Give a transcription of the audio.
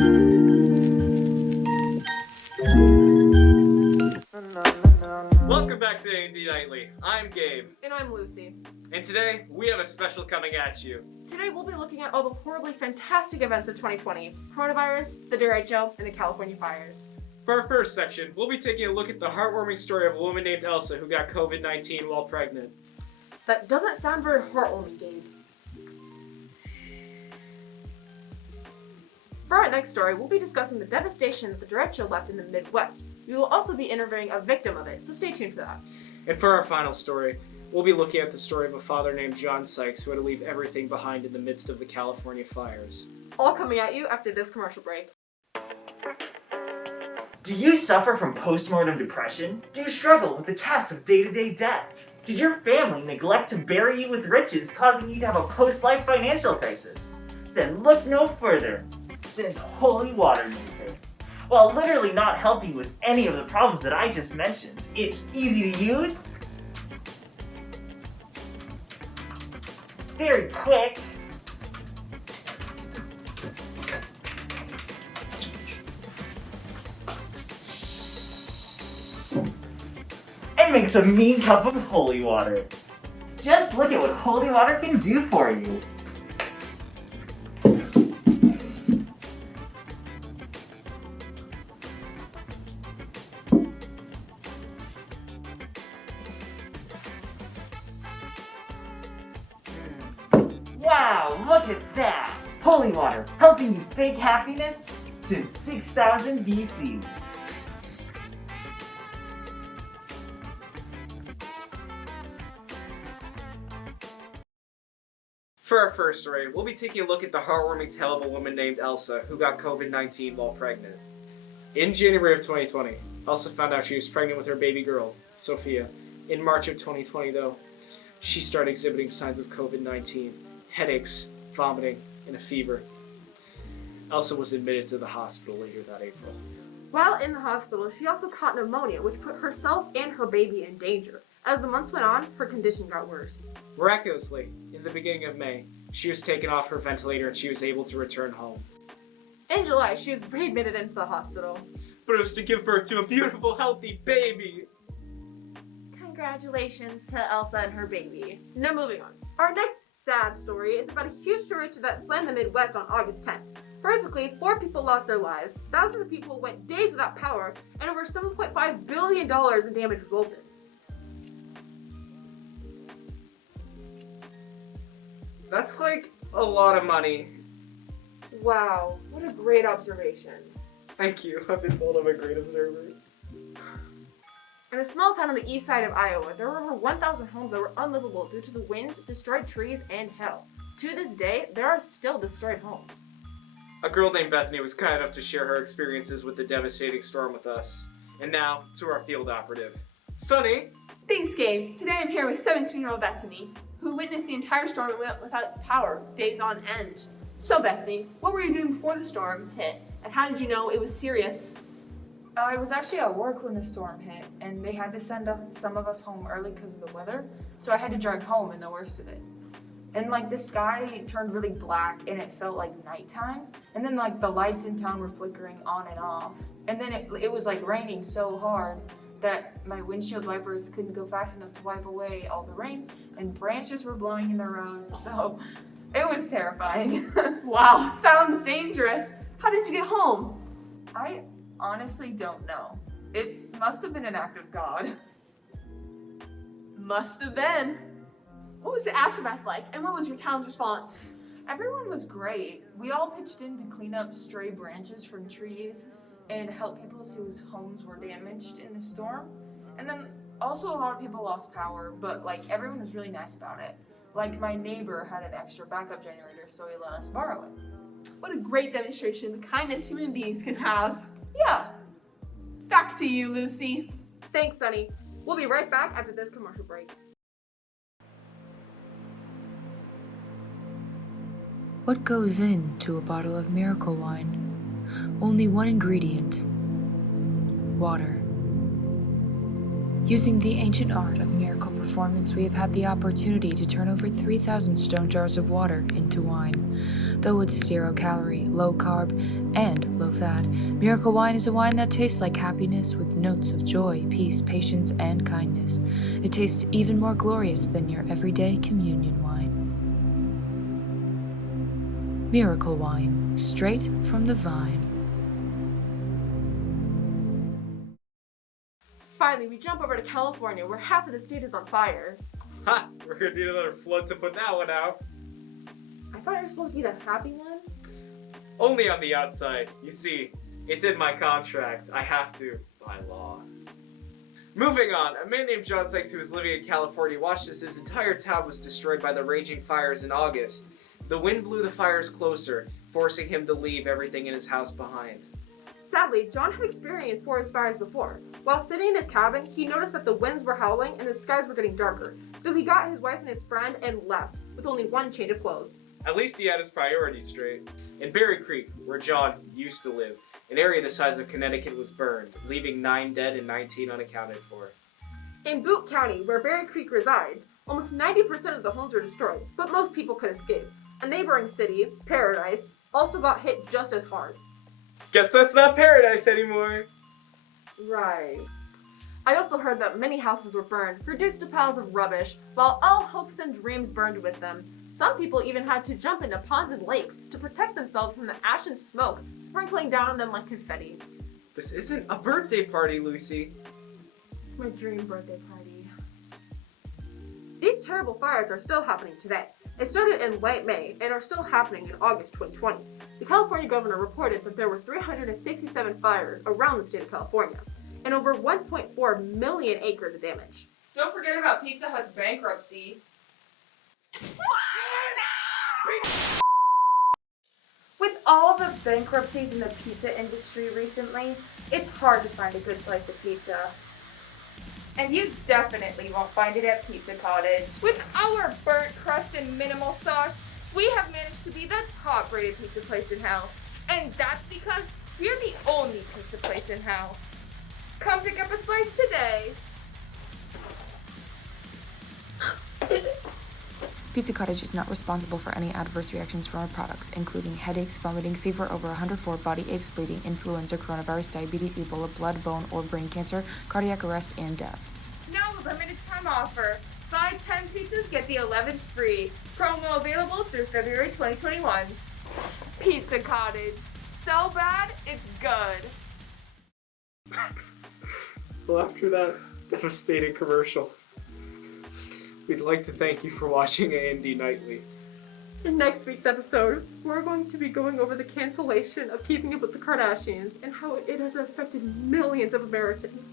Welcome back to A&D Nightly. I'm Gabe. And I'm Lucy. And today, we have a special coming at you. Today we'll be looking at all the horribly fantastic events of 2020. Coronavirus, the derecho, and the California fires. For our first section, we'll be taking a look at the heartwarming story of a woman named Elsa who got COVID-19 while pregnant. That doesn't sound very heartwarming, Gabe. For our next story, we'll be discussing the devastation that the derecho left in the Midwest. We will also be interviewing a victim of it, so stay tuned for that. And for our final story, we'll be looking at the story of a father named John Sykes who had to leave everything behind in the midst of the California fires. All coming at you after this commercial break. Do you suffer from postmortem depression? Do you struggle with the tasks of day-to-day death? Did your family neglect to bury you with riches, causing you to have a post-life financial crisis? Then look no further than holy water maker. While literally not helping with any of the problems that I just mentioned, it's easy to use, very quick, and makes a mean cup of holy water. Just look at what holy water can do for you. Wow, look at that! Holy water, helping you fake happiness since 6000 BC. For our first story, we'll be taking a look at the heartwarming tale of a woman named Elsa who got COVID-19 while pregnant. In January of 2020, Elsa found out she was pregnant with her baby girl, Sophia. In March of 2020, though, she started exhibiting signs of COVID-19, headaches, vomiting, and a fever. Elsa was admitted to the hospital later that April. While in the hospital, she also caught pneumonia, which put herself and her baby in danger. As the months went on, her condition got worse. Miraculously, in the beginning of May, she was taken off her ventilator and she was able to return home. In July, she was readmitted into the hospital. But it was to give birth to a beautiful, healthy baby! Congratulations to Elsa and her baby. Now moving on. Our next sad story is about a huge shortage that slammed the Midwest on August 10th. Horrifically, 4 people lost their lives, thousands of people went days without power, and over $7.5 billion in damage resulted. That's like a lot of money. Wow, what a great observation. Thank you. I've been told I'm a great observer. In a small town on the east side of Iowa, there were over 1,000 homes that were unlivable due to the winds, destroyed trees, and hail. To this day, there are still destroyed homes. A girl named Bethany was kind enough to share her experiences with the devastating storm with us. And now, to our field operative. Sunny! Thanks, Gabe. Today I'm here with 17-year-old Bethany, who witnessed the entire storm and went without power days on end. So Bethany, what were you doing before the storm hit, and how did you know it was serious? I was actually at work when the storm hit, and they had to send some of us home early because of the weather, so I had to drive home in the worst of it. And the sky turned really black and it felt like nighttime, and then the lights in town were flickering on and off, and then it was raining so hard that my windshield wipers couldn't go fast enough to wipe away all the rain, and branches were blowing in the road, so it was terrifying. Wow, sounds dangerous. How did you get home? I honestly don't know. It must have been an act of God. Must have been. What was the aftermath like, and what was your town's response? Everyone was great. We all pitched in to clean up stray branches from trees and help people whose homes were damaged in the storm. And then also a lot of people lost power, but everyone was really nice about it. My neighbor had an extra backup generator, so he let us borrow it. What a great demonstration of the kindness human beings can have. Yeah. Back to you, Lucy. Thanks, Sunny. We'll be right back after this commercial break. What goes into a bottle of miracle wine? Only one ingredient: water. Using the ancient art of miracle performance, we have had the opportunity to turn over 3,000 stone jars of water into wine. Though it's zero-calorie, low-carb, and low-fat, Miracle Wine is a wine that tastes like happiness with notes of joy, peace, patience, and kindness. It tastes even more glorious than your everyday communion wine. Miracle Wine, straight from the vine. Finally, we jump over to California, where half of the state is on fire. Ha! We're gonna need another flood to put that one out. I thought you were supposed to be the happy one. Only on the outside. You see, it's in my contract. I have to, by law. Moving on, a man named John Sykes who was living in California watched as his entire town was destroyed by the raging fires in August. The wind blew the fires closer, forcing him to leave everything in his house behind. Sadly, John had experienced forest fires before. While sitting in his cabin, he noticed that the winds were howling and the skies were getting darker. So he got his wife and his friend and left, with only one change of clothes. At least he had his priorities straight. In Berry Creek, where John used to live, an area the size of Connecticut was burned, leaving 9 dead and 19 unaccounted for. In Boot County, where Berry Creek resides, almost 90% of the homes were destroyed, but most people could escape. A neighboring city, Paradise, also got hit just as hard. Guess that's not paradise anymore. Right. I also heard that many houses were burned, reduced to piles of rubbish, while all hopes and dreams burned with them. Some people even had to jump into ponds and lakes to protect themselves from the ash and smoke sprinkling down on them like confetti. This isn't a birthday party, Lucy. It's my dream birthday party. These terrible fires are still happening today. It started in late May and are still happening in August 2020. The California governor reported that there were 367 fires around the state of California and over 1.4 million acres of damage. Don't forget about Pizza Hut's bankruptcy. With all the bankruptcies in the pizza industry recently, it's hard to find a good slice of pizza. And you definitely won't find it at Pizza Cottage. With our burnt crust and minimal sauce, we have managed to be the top-rated pizza place in hell. And that's because we're the only pizza place in hell. Come pick up a slice today. Pizza Cottage is not responsible for any adverse reactions from our products, including headaches, vomiting, fever over 104, body aches, bleeding, influenza, coronavirus, diabetes, Ebola, blood, bone, or brain cancer, cardiac arrest, and death. Now a limited time offer. Buy 10 pizzas, get the 11th free. Promo available through February 2021. Pizza Cottage. So bad, it's good. Well, after that devastating commercial, we'd like to thank you for watching A&D Nightly. In next week's episode, we're going to be going over the cancellation of Keeping Up with the Kardashians and how it has affected millions of Americans.